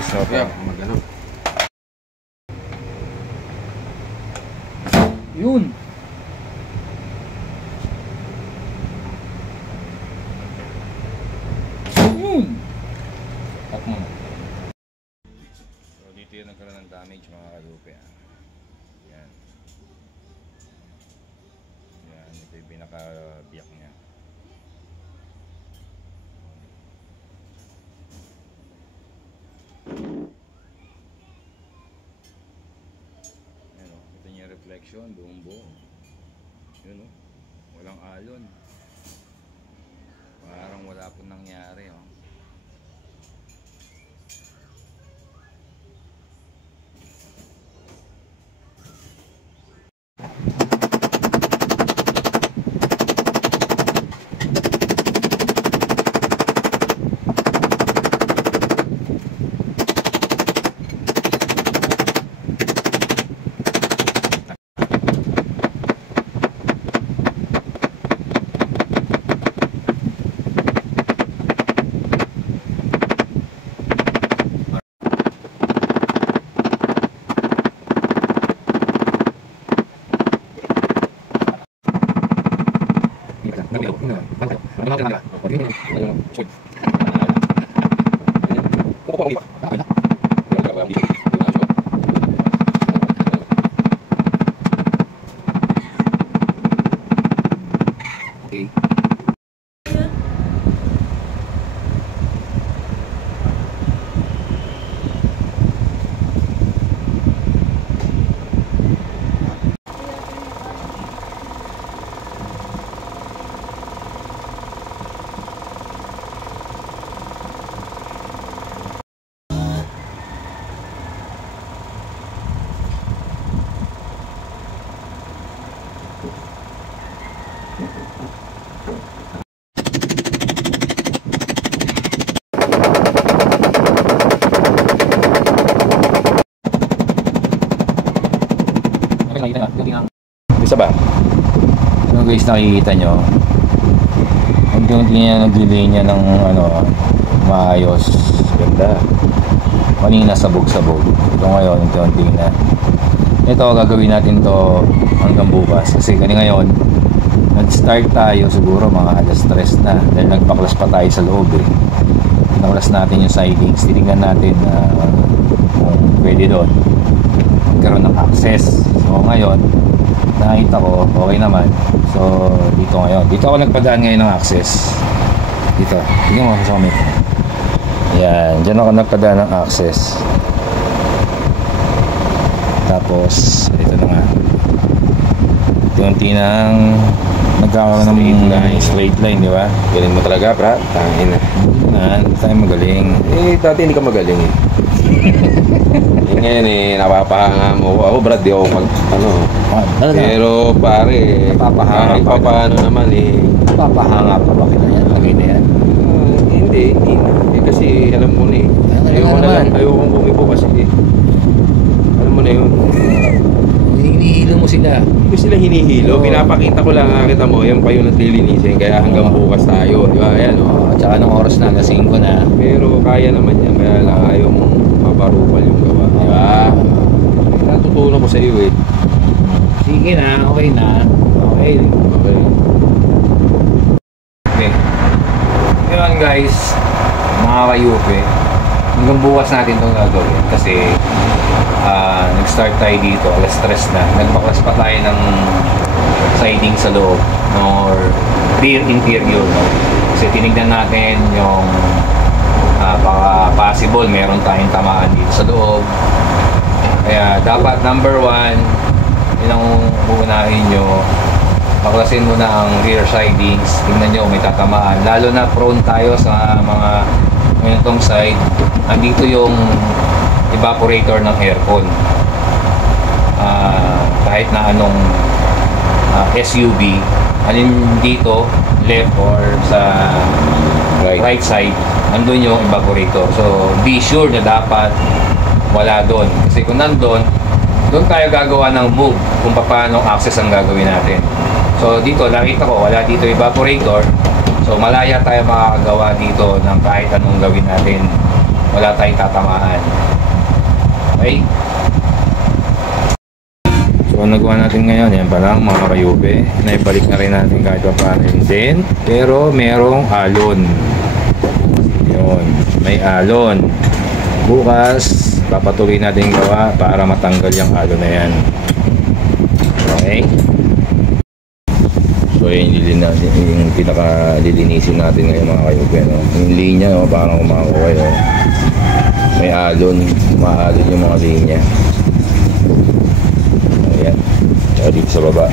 guys, so magano. Yun. Up mo. So dito yung nagkaroon ng damage mga kalupe. Yan. Yan, ito yung pinaka-biyak niya. Yan o, ito niya reflection, buong buo. Yun o, walang alon. Parang wala po nangyari o. Isa ba? Ano guys, nakikita nyo? Unti-unti niya nag-delay niya ng ano, maayos. Ganda. Kanina sabog-sabog. Ito ngayon, unti-unti na. Ito, gagawin natin to hanggang bukas. Kasi ngayon, nag-start tayo siguro mga alas 3 na. Dahil nagpaklas pa tayo sa loob eh. Pinaklas natin yung sidings. Titignan natin kung pwede doon magkaroon ng access. So ngayon, nakita ko, okay naman. So, dito ngayon. Dito ako nagpadaan ngayon ng access. Dito. Tingnan mo sa kami. Yan. Diyan ako nagpadaan ng access. Tapos, ito na nga. Unti nang nagkakaroon ng straight line, di ba? Galing mo talaga, pra. Tangin na. Hindi tayo magaling. Eh, dati hindi ka magaling eh. Ngayon eh, napapahanga mo. Ako, Brad, di ako pero pare, kahit pa paano naman eh. Papahanga pa ba kita yan? Lagay na yan? Hindi na. Eh, kasi alam mo na eh. Ayoko bumibo kasi eh. Alam mo na yun. Hinihilo mo sila. Hindi sila hinihilo. Pinapakita ko lang, kita mo, yan pa yung naglilinisin. Kaya hanggang bukas tayo. Di ba? Ayan o. Tsaka ng oras na, alas 5 na. Pero kaya naman yan. Kaya lang ayaw mong maparupal yung gawa. Di ba? Natutunan ko sa iyo eh. Sige na, okay na. Okay. Okay. Ngayon guys, mga kayupe, hanggang bukas natin itong gagawin. Kasi nag-start tayo dito, alas 3 na. Nagpaklas pa tayo ng siding sa loob or rear interior. No? Kasi tinignan natin yung baka possible meron tayong tamaan dito sa loob. Kaya dapat number 1, yun ang uunahin nyo. Baklasin mo na ang rear sidings. Tingnan nyo may tatamaan. Lalo na prone tayo sa mga ganitong side. Andito yung evaporator ng aircon. Kahit na anong SUV, alin dito, left or sa right side, andun yung evaporator. So be sure na dapat wala doon. Kasi kung nandun, doon tayo gagawa ng move kung paano access ang gagawin natin. So dito, nakita ko, wala dito evaporator. So malaya tayo makakagawa dito ng kahit anong gawin natin wala tayong tatamaan. Okay? So, ang nagawa natin ngayon, yan pa lang mga kayube. Naibalik na rin natin kahit pa paano yung dent. Pero merong alon. Yun, may alon. Bukas, papatuloy natin gawa para matanggal yung alon na yan. Okay? So, yung pinaka-lilinisin natin ngayon mga kayube. No? Yung linya, no? Parang kumakuha. No? May alon. Maalon yung mga linya. Ayan. Tsaka dito sa baba.